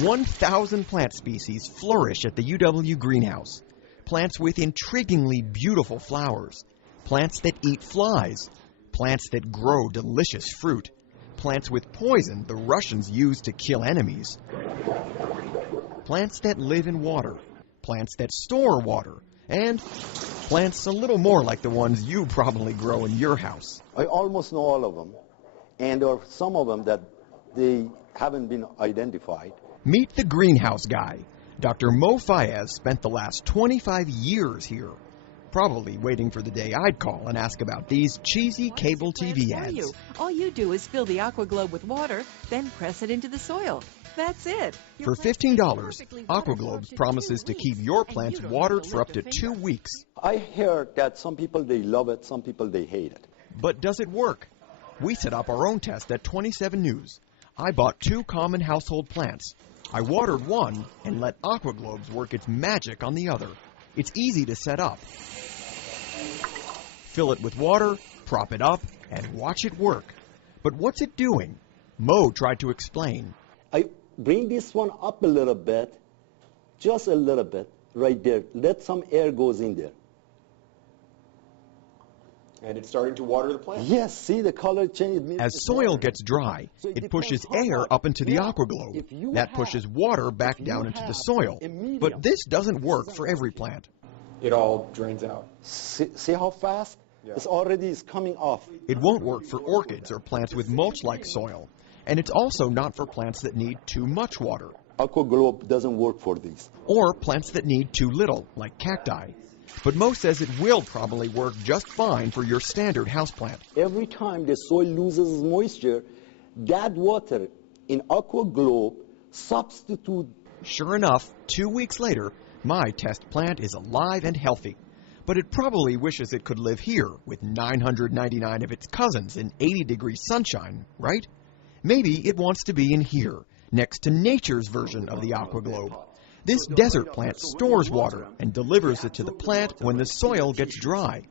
1,000 plant species flourish at the UW greenhouse. Plants with intriguingly beautiful flowers. Plants that eat flies. Plants that grow delicious fruit. Plants with poison the Russians use to kill enemies. Plants that live in water. Plants that store water. And plants a little more like the ones you probably grow in your house. I almost know all of them, and there are some of them that they haven't been identified. Meet the greenhouse guy. Dr. Mo Fayez spent the last 25 years here, probably waiting for the day I'd call and ask about these cheesy cable TV ads. All you do is fill the aqua globe with water, then press it into the soil. That's it. For $15, Aqua Globes promises to keep your plants watered for up to 2 weeks. I heard that some people, they love it, some people, they hate it. But does it work? We set up our own test at 27 News. I bought 2 common household plants. I watered one and let Aqua Globes work its magic on the other. It's easy to set up. Fill it with water, prop it up, and watch it work. But what's it doing? Mo tried to explain. I bring this one up a little bit, just a little bit, right there. Let some air goes in there. And it's starting to water the plant. Yes, see the color change. As soil gets dry, it pushes air up into the Aqua Globe. That pushes water back down into the soil. But this doesn't work for every plant. It all drains out. See how fast? Yeah. It's coming off. It won't work for orchids or plants with mulch-like soil. And it's also not for plants that need too much water. Aqua Globe doesn't work for these. Or plants that need too little, like cacti. But Mo says it will probably work just fine for your standard houseplant. Every time the soil loses moisture, that water in Aqua Globe substitute. Sure enough, 2 weeks later, my test plant is alive and healthy. But it probably wishes it could live here with 999 of its cousins in 80-degree sunshine, right? Maybe it wants to be in here, next to nature's version of the Aqua Globe. This desert plant stores water and delivers it to the plant when the soil gets dry.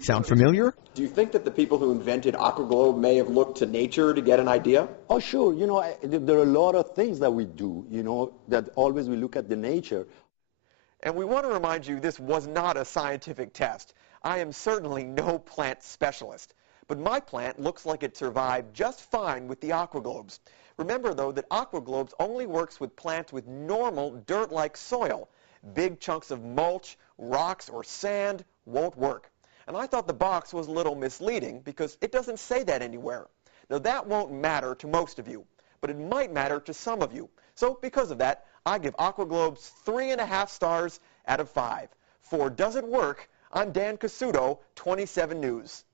Sound familiar? Do you think that the people who invented Aqua Globe may have looked to nature to get an idea? Oh, sure. You know, there are a lot of things that we do, you know, that always we look at the nature. And we want to remind you this was not a scientific test. I am certainly no plant specialist. But my plant looks like it survived just fine with the Aqua Globes. Remember, though, that Aqua Globes only works with plants with normal dirt-like soil. Big chunks of mulch, rocks, or sand won't work. And I thought the box was a little misleading because it doesn't say that anywhere. Now, that won't matter to most of you, but it might matter to some of you. So because of that, I give Aqua Globes 3.5 stars out of 5. For Does It Work? I'm Dan Casuto, 27 News.